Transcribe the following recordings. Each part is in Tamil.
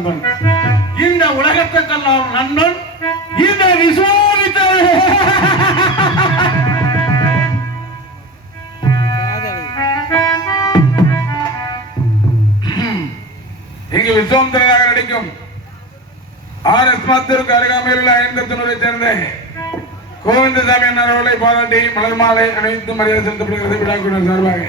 நண்பன். இந்த உலகத்துக்கெல்லாம் நண்பன் இந்த விஸ்வாமித்திரன். இங்கு விஸ்வாமித்திரனாக நடிக்கும் RS மாத்தூருக்கு அருகாமையில் உள்ள 53 சேர்ந்த கோவிந்தசாமி அவர்களை பாராட்டி மலர் மாலை அனைத்து மரியாதை செலுத்தப்படுகிறது. விழாக்குழு சார்பாக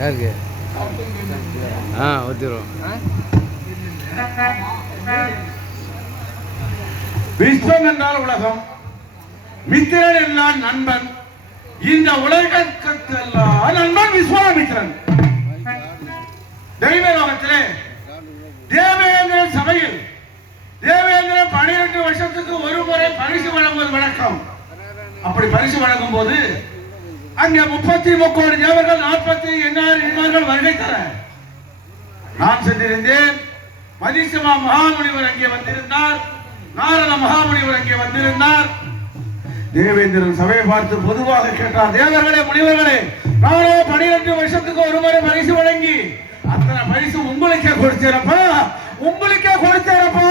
யாருக்கு ஊத்திரும். விஸ்வம் என்றால் உலகம், மித்திரன் என்றால் நண்பன். இந்த உலகத்துக்கெல்லாம் நண்பன் விஸ்வாமித்திரன். தெய்வ லோகத்திலே தேவேந்திரன் சபையில் தேவேந்திரன் 12 வருஷத்துக்கு ஒரு முறை பரிசு வழங்குவது வழக்கம். அப்படி பரிசு வழங்கும் போது அங்கே 33 கோடி தேவர்கள் 48 வருகை தர நான் சென்றிருந்தேன். மதிசமா மகாமுனிவர் அங்கே வந்திருந்தார், நாரத மகாமுனிவர் அங்கே வந்திருந்தார். தேவேந்திரன் சபையை பார்த்து பொதுவாக கேட்டார், தேவர்களே முனிவர்களே, நானோ 12 வருஷத்துக்கு ஒரு முறை பரிசு வழங்கி அத்தனை பரிசு உங்களுக்கே கொடுத்தேனப்பா, உங்களுக்கே கொடுத்தேனப்பா.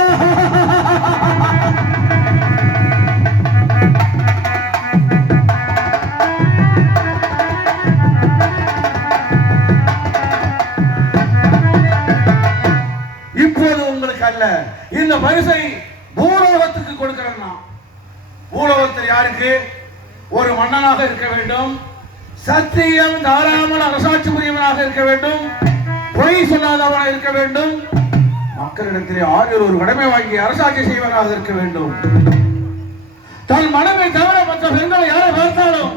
இப்போது உங்களுக்கு அல்ல, இந்த பரிசை பூலோகத்துக்கு கொடுக்கிறேன். பூலோகத்தில் யாருக்கு? ஒரு மன்னனாக இருக்க வேண்டும், சத்தியம் தாராமல் அரசாட்சி புரியவனாக இருக்க வேண்டும், பொய் சொல்லாதவனாக இருக்க வேண்டும், மக்களிடத்திலே ஆகியோர் ஒரு கடமை வாங்கி அரசாட்சி செய்வனாக இருக்க வேண்டும். தன் மனமை தவிர மற்ற பெண்களை யாரை பார்த்தாலும்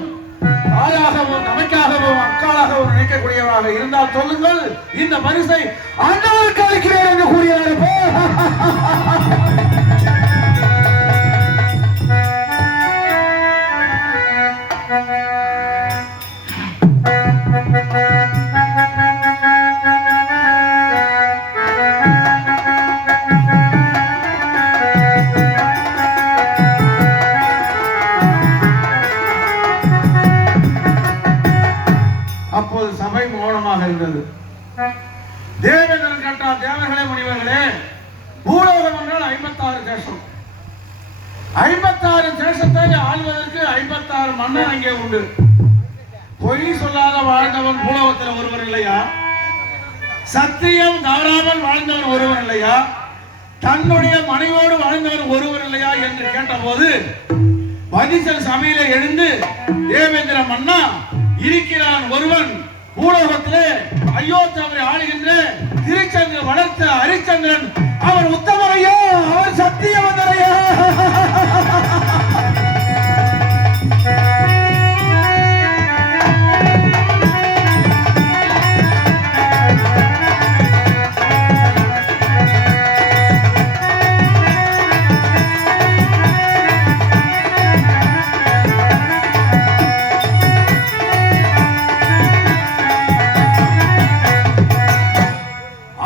தாயாகவும் நமக்காகவும் அக்காளாகவும் நினைக்கக்கூடியவராக இருந்தால் சொல்லுங்கள், இந்த பரிசை அண்ணாவுக்கு அளிக்கிறேன் என்று கூறினார். அப்போது சபை மௌனமாக இருந்தது. தேவேந்திரன் கேட்டார், தேவர்களே முனிவர்களே, பூலோகம் என்றால் 56 தேசம். 56 தேசத்தை ஆள்வதற்கு 56 மன்னர் அங்கே உண்டு. பொய் சொல்லாத வாழ்ந்தவன் பூலோகத்தில் ஒருவர் இல்லையா? சத்தியம் தவறாமல் வாழ்ந்தவன் ஒருவர் இல்லையா? தன்னுடைய மனைவோடு வாழ்ந்தவன் ஒருவர் இல்லையா என்று கேட்டபோது மதிசன் சபையிலே எழுந்து, தேவேந்திர மன்னா, இருக்கிறான் ஒருவன் பூலோகத்திலே அயோத்தியாவை ஆளுகின்ற திருச்சந்திர வளர்த்த ஹரிச்சந்திரன். அவன் உத்தமரையோ, அவன் சத்தியவந்தரையோ.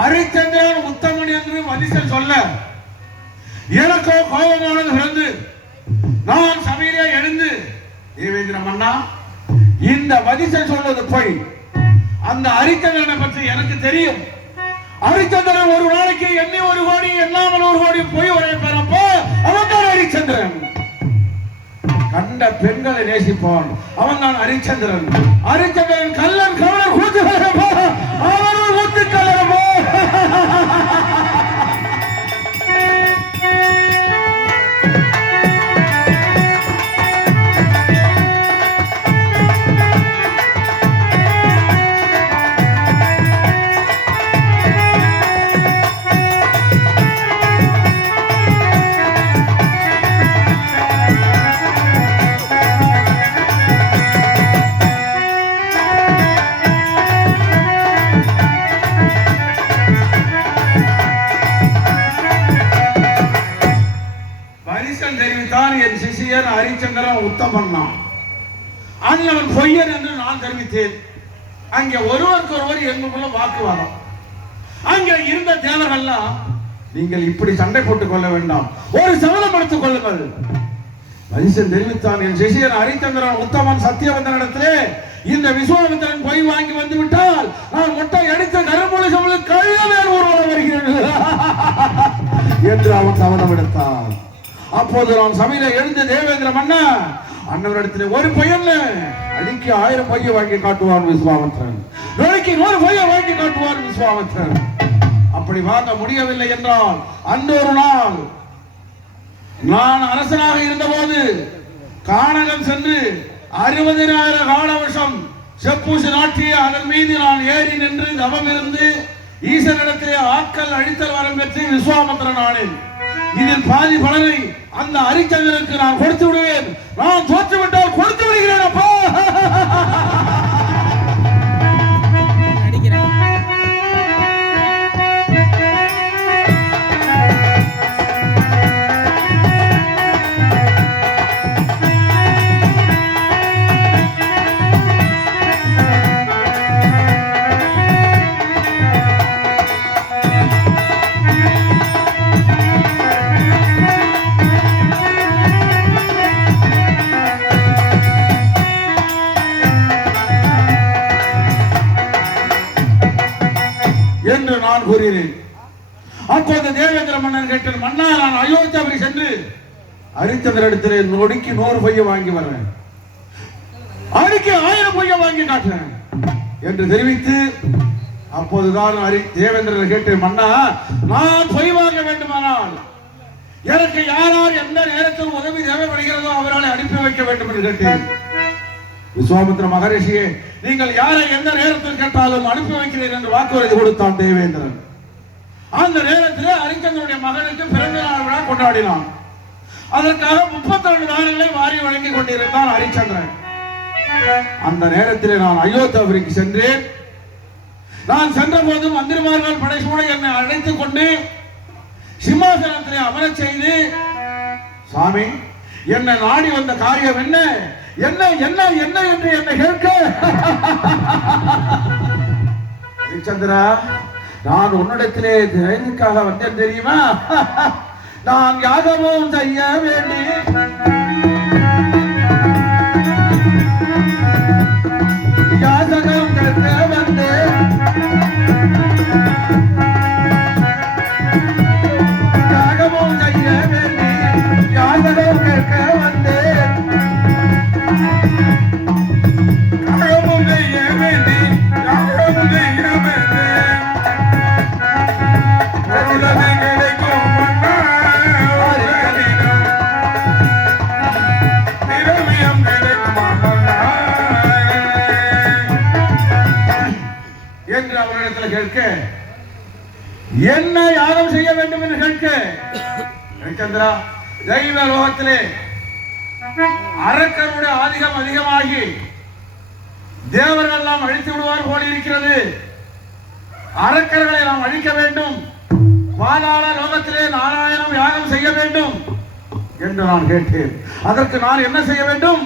ஹரிச்சந்திரன் உத்தமன் என்று மதிசன் சொல்ல எனக்கோ கோபமானது பிறந்து நான் சபையிலே எழுந்து, தேவேந்திர மன்னா, இந்த மதிசன் சொல்வது பொய். அந்த ஹரிச்சந்திரனை பற்றி எனக்கு தெரியும். ஹரிச்சந்திரன் ஒரு நாளைக்கு எண்ணி 1 கோடி எண்ணாமல் 1 கோடி பொய் உரைப்போ அவன் தான் ஹரிச்சந்திரன். கண்ட பெண்களை நேசிப்பான், அவன் தான் ஹரிச்சந்திரன். ஹரிச்சந்திரன் கல்லன் கவலர் கூத்து அவன் ஊத்து கலரமோ. யுத்தம் பண்ணான். அவன் பொய்யன் என்று நான் தெரிவித்தேன். அங்கே ஒருவருக்கு ஒருவர் எங்களுக்குள்ள வாக்குவாதம். அங்கே இருந்த தேவர்கள்லாம், நீங்கள் இப்படி சண்டை போட்டுக் கொள்ள வேண்டாம், ஒரு சபதம் எடுத்துக் கொள்ளுங்கள். மனுஷன் தெரிவித்தான், என் சிஷியன் ஹரிச்சந்திரன் உத்தமன் சத்தியவந்தனிடத்திலே இந்த விஸ்வாமித்திரன் பொய் வாங்கி வந்து விட்டால் நான் மொட்டை அடித்த கரும்புல சமல கழுவேல் ஒருவர வருகிறேன் என்று அவன் சபதம் எடுத்தான். அப்போது நான் சபையில எழுந்த தேவேந்திர மன்னா, அண்ணவரிடத்திலே ஒரு பையன் அடிக்கு 1000 பொய்யை வாங்கி காட்டுவான் விஸ்வாமித்திரன், நாளைக்கு 100 பொய்யை வாங்கி காட்டுவான் விஸ்வாமித்திரன். அப்படி வாங்க முடியவில்லை என்றால் அந்த ஒரு நாள் நான் அரசனாக இருந்தபோது கானகம் சென்று 60,000 கால வருஷம் செப்பூசி நாட்டிய அதன் மீது நான் ஏறி நின்று தவம் இருந்து ஈசனிடத்திலே ஆக்கல் அழித்தல் வரம் பெற்று விஸ்வாமித்திரன் ஆனேன். இதில் பாதி பலனை அந்த ஹரிச்சந்திரனுக்கு நான் கொடுத்து விடுவேன். நான் தோற்றுவிட்டால் கொடுத்து விடுகிறேன் அப்பா. என்று நான் கூறினேன். அப்போது தேவேந்திர மன்னன் கேட்டார், மன்னா நான் அயோத்தியாவை சென்று ஹரிச்சந்திரனிடத்திலே நொடிக்கு 100 பொய்யை வாங்கி வர்றேன், அடிக்கு 1000 பொய்யை வாங்கி காட்டுறேன் என்று தெரிவித்து, அப்போதுதான் தேவேந்திரன் கேட்டேன், மன்னா நான் பொய் வாங்க வேண்டுமானால் எனக்கு யார் எந்த நேரத்தில் உதவி தேவைப்படுகிறதோ அவர்களை அனுப்பி வைக்க வேண்டும் என்று கேட்டேன். விஸ்வாமித்திர மகரிஷியே, நீங்கள் யாரை எந்த நேரத்தில் கேட்டாலும் அனுப்பி வைக்கிறேன் என்று வாக்குறுதி கொடுத்தான் தேவேந்திரன். அந்த நேரத்தில் ஹரிச்சந்திரனுடைய மகனுக்கு பிறந்த நாள் விழா கொண்டாடினான். அதற்காக 32 தானங்களை வாரி வழங்கி கொண்டிருந்தான் ஹரிச்சந்திரன். அந்த நேரத்தில் நான் அயோத்தியாவிற்கு சென்றேன். நான் சென்ற போது மந்திரிமார்கள் படைசூழ என்னை அழைத்துக் கொண்டு சிம்மாசனத்திலே அமரச் செய்து, சாமி என்னை நாடி வந்த காரியம் என்ன என்ன என்ன என்ன என்று என்னை கேட்க, ஹரிச்சந்திரா நான் உன்னிடத்திலே எதுக்காக வந்தேன் தெரியுமா? நான் யாகமும் செய்ய வேண்டி யாசகம் கேட்க வந்தேன். யாகமும் செய்ய வேண்டி யாசகம் கேட்க வந்தேன். என்று அவரிடத்தில் கேட்க, என்ன யாகம் செய்ய வேண்டும் என்று கேட்க, ஹரிச்சந்திரா தெய்வ லோகத்திலே அரக்கருடைய ஆதிக்கம் அதிகமாகி தேவர்கள் எல்லாம் அழித்து விடுவார் போல் இருக்கிறது. அரக்கர்களை நாம் அழிக்க வேண்டும், பாதாள லோகத்திலே நாராயணம் யாகம் செய்ய வேண்டும் என்று நான் கேட்டேன். அதற்கு நான் என்ன செய்ய வேண்டும்?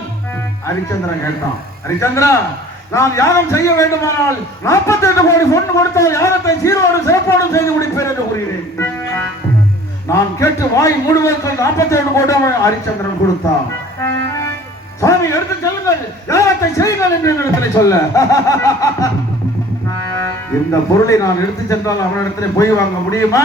ஹரிச்சந்திரன் கேட்டான், ஹரிச்சந்திரா நான் யாகம் செய்ய வேண்டுமானால் 48 கோடி பொன் கொடுத்தால் யாகத்தை சீரோடு சிறப்போடு செய்து முடிப்பேன் என்று கூறினேன். நான் கேட்டு வாய் மூடுவதற்கு 48 கோடி ஹரிச்சந்திரன் கொடுத்தான். சாமி எடுத்து செல்லுங்கள், யாகத்தை செய்யுங்கள் என்று என்னிடத்தில் சொல்ல, இந்த பொருளை நான் எடுத்து சென்றால் அவனிடத்தில் போய் வாங்க முடியுமா?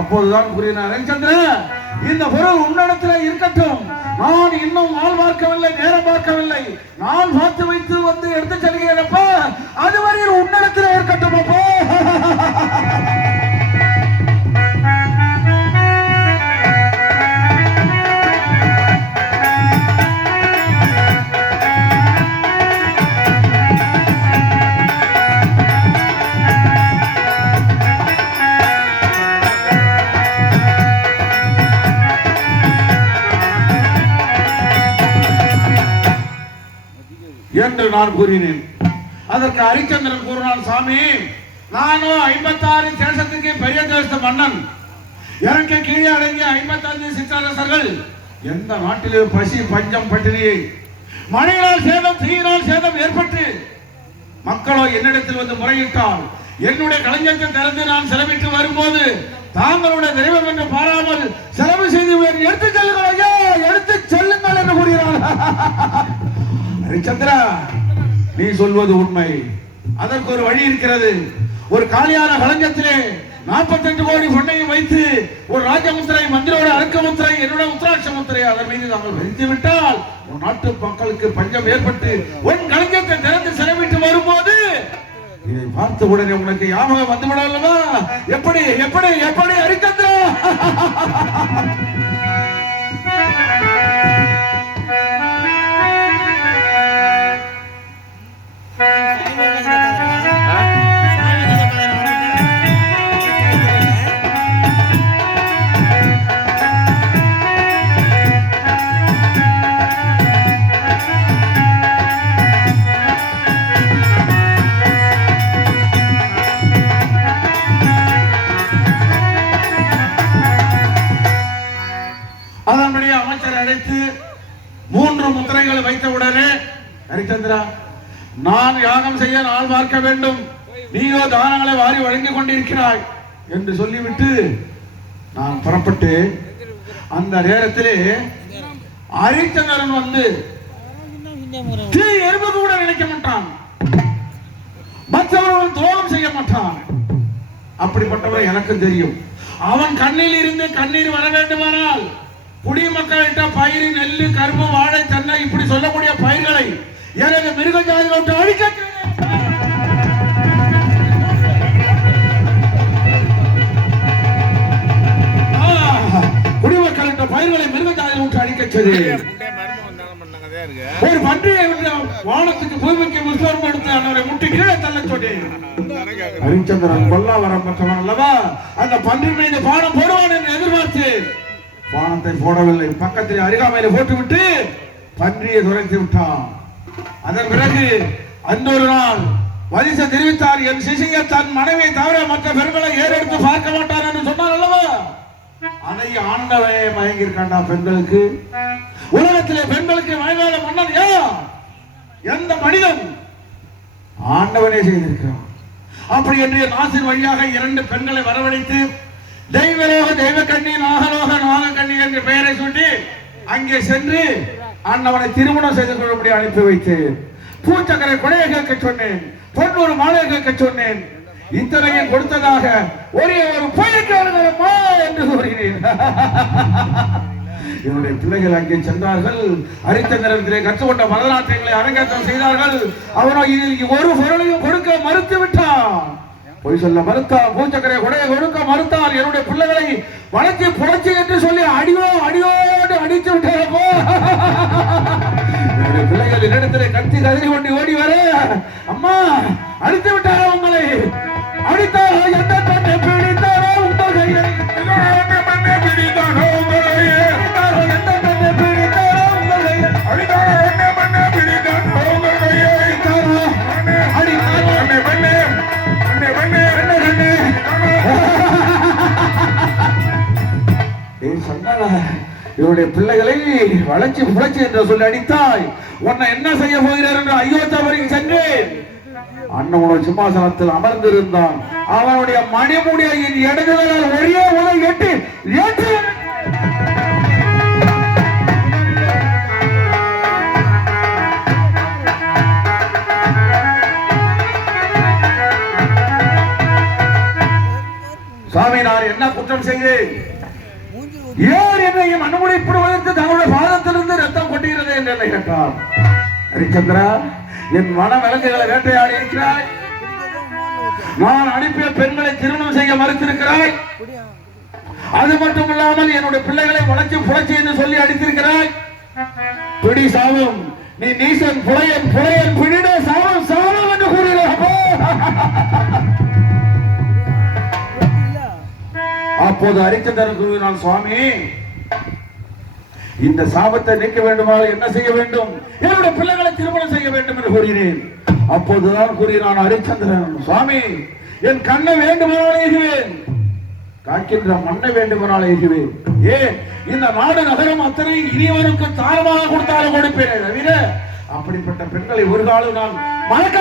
அப்போதுதான் கூறினார், ஹரிச்சந்திரன் இந்த பொருள் உன்னிடத்தில் இருக்கட்டும், நான் இன்னும் நாள் பார்க்கவில்லை, நேரம் பார்க்கவில்லை, நான் பார்த்து வைத்து வந்து எடுத்து செல்கிறேன் அப்பா, அதுவரையில் உன்னிடத்தில் இருக்கட்டும் அப்பா. என்று நான் கூறினேன். அதற்கு ஹரிச்சந்திரன் கூறினான், சாமி நானும் 56 தேசத்துக்கு பெரிய தேச மன்னன், எனக்கு கீழே அடங்கிய 55 சிற்றரசர்கள் எந்த நாட்டிலே பசி பஞ்சம் பட்டினியை மழையால் சேதம் தீயினால் சேதம் ஏற்பட்டு மக்களோ என்னிடத்தில் வந்து முறையிட்டால் என்னுடைய களஞ்சத்தை திறந்து நான் செலவிட்டு வரும்போது தாங்களுடைய தெய்வம் என்று பாராமல் செலவு செய்து எடுத்து செல்லுங்கள் ஐயா, எடுத்து செல்லுங்கள் என்று கூறுகிறார். ஹரிச்சந்திரா, நீ சொல்வது உண்மை. அதற்கு ஒரு வழி இருக்கிறது. ஒரு காலியான களஞ்சத்திலே 48 கோடி பொன்னையும் வைத்து ஒரு ராஜமுத்திரை, மந்திரோட அர்க்க முத்திரை, என்னுடைய உத்தராட்ச முத்திரை அதன் மீது நாங்கள் வைத்து விட்டால் உன் நாட்டு மக்களுக்கு பஞ்சம் ஏற்பட்டு உன் களஞ்சத்தை திறந்து செலவிட்டு வரும்போது இதை பார்த்த உடனே உனக்கு ஞாபகம் வந்துவிட அல்லவா? எப்படி எப்படி எப்படி ஹரிச்சந்திரா? அதன்படி அமைச்சர் அழைத்து 3 முத்திரைகளை வைத்தவுடனே, ஹரிச்சந்திரா, நான் யாகம் செய்ய நாள் பார்க்க வேண்டும், நீயோ தானங்களை வாரி வழங்கிக் கொண்டிருக்கிறாய் என்று சொல்லிவிட்டு நான் புறப்பட்டு அந்த நேரத்திலே ஹரிச்சந்திரன் வந்து தீ எறும்பு கூட நினைக்க மாட்டான், மற்றவர்கள் துரோகம் செய்ய மாட்டான். அப்படிப்பட்டவன் எனக்கு தெரியும். அவன் கண்ணில் இருந்து கண்ணீர் வர வேண்டுமானால் குடிமக்களிட்ட பயிர், நெல்லு, கரும்பு, வாழை, தென்னை இப்படி சொல்லக்கூடிய பயிர்களை எனக்கு மிருக ஜாதிகள் விட்டு அழிக்க குடிமக்களிட்ட பயிர்களை மிருக ஜாதிகள் விட்டு அழிக்க செய்து ஒரு பன்றியை வானத்துக்கு பூமிக்கு முஸ்வரம் எடுத்து அவரை முட்டி கீழே தள்ள சொன்னேன். ஹரிச்சந்திரன் கொல்லா வரம் பெற்றவன் அல்லவா? அந்த பன்றி மீது பானம் போடுவான் என்று எதிர்பார்த்து பானத்தை போடவில்லை. பக்கத்தில் அருகாமையில போட்டுவிட்டு பன்றியை துரைத்து விட்டான். அதன் பிறகு அந்த ஒரு நாள் வரிசை தெரிவித்தார், என் சிசிய தன் மனைவியை தவிர மற்ற பெண்களை ஏறெடுத்து பார்க்க மாட்டார் என்று சொன்னார் அல்லவா? அதை ஆண்டவே மயங்கியிருக்காண்டா பெண்களுக்கு. உலகத்திலே பெண்களுக்கு மயங்காத மன்னன் எந்த மனிதன்? ஆண்டவனே செய்திருக்கிறான். அப்படி என்று நாசின் வழியாக 2 பெண்களை வரவழைத்து தெய்வலோக தெய்வக்கண்ணி, நாகலோக நாகக்கண்ணி என்று பெயரை சொல்லி அங்கே சென்று அண்ணவனை திருமணம் செய்து கொள்ளும்படி அனுப்பி வைத்தேன். பூச்சக்கரை கொடையை கேட்க சொன்னேன், பொன்னூறு மாலையை கேட்க சொன்னேன். இத்தனையும் கொடுத்ததாக ஒரே ஒரு பொய்யக்காரமா என்று கூறினேன். என்னுடைய பிள்ளைகள் அங்கே சென்றார்கள். ஹரிச்சந்திரத்திலே கற்றுக்கொண்ட பரதநாட்டியங்களை அரங்கேற்றம் செய்தார்கள். அவனோ இதில் ஒரு பொருளையும் கொடுக்க மறுத்து விட்டான். பொய் சொல்ல மறுத்தார், பூச்சக்கரை கொடையை கொடுக்க மறுத்தார். என்னுடைய பிள்ளைகளை வளர்ச்சி புரட்சி என்று சொல்லி அடியோடு அடித்து விட்டாரப்போ. என்னுடைய பிள்ளைகள் என்னிடத்திலே கத்தி கதறி கொண்டு ஓடி வர, அம்மா அடித்து விட்டாரா உங்களை? அடித்தாரோ? எந்த பெண்ணை பிடித்தாரோ உங்கள் கையை? எந்த பெண்ணை பிடித்தாரோ உங்கள் கையை? எந்த பெண்ணை பிடித்தாரோ உங்கள் கையை? அடித்தாரோ? எந்த பெண்ணை பிடித்தாரோ உங்கள் கையை? அடித்தாரோ? பெண்ணே பெண்ணே பெண்ணே பெண்ணே இவருடைய பிள்ளைகளை வளர்ச்சி புரட்சி என்று சொல்லி அடித்தாய். உன்னை என்ன செய்ய போகிறார் என்று அயோத்தியாபுரிக்கு சென்றேன். அண்ணனோட சிம்மாசனத்தில் அமர்ந்திருந்தான். அவனுடைய மணிமுடியின் இடதுகளால் ஒரே உலக எட்டி ஏற்றி சாமி, நான் என்ன குற்றம் செய்தேன்? ஏன் என்னையும் அனுமதிப்படுவதற்கு தங்களுடைய பாதத்திலிருந்து ரத்தம் கொட்டுகிறது என்று என்னை கேட்டார். ஹரிச்சந்திரா, என் மன விலங்குகளை வேட்டையாடி இருக்கிறாய். நான் அனுப்பிய பெண்களை திருமணம் செய்ய மறுத்திருக்கிறாய். அது மட்டும் இல்லாமல் என்னுடைய பிள்ளைகளை வளர்ச்சி புரட்சி என்று சொல்லி அடித்திருக்கிறாய். பிடி சாவும், நீ நீசன் புலையன் புலையன் பிடிட சாவும் சாவும் என்று கூறுகிறார். அப்போது ஹரிச்சந்திரன் கூறினான், சுவாமி, இந்த சாபத்தை நீக்க வேண்டுமானால் என்ன செய்ய வேண்டும்? என்னுடைய பிள்ளைகளை திருமணம் செய்ய வேண்டும் என்று கூறினேன். அப்போதுதான் கூறினான் ஹரிச்சந்திரன், சுவாமி, என் கண்ணை வேண்டுமானால் ஏகுவேன், காக்கின்ற மண்ணை வேண்டுமானால் ஏகுவேன். ஏன் இந்த நாடு நகரம் அத்தனை இனியவனுக்கு தாரமாக கொடுத்தாலும் கொடுப்பேன் தவிர அப்படிப்பட்ட பெண்களை ஒரு காலம் நான் மறக்க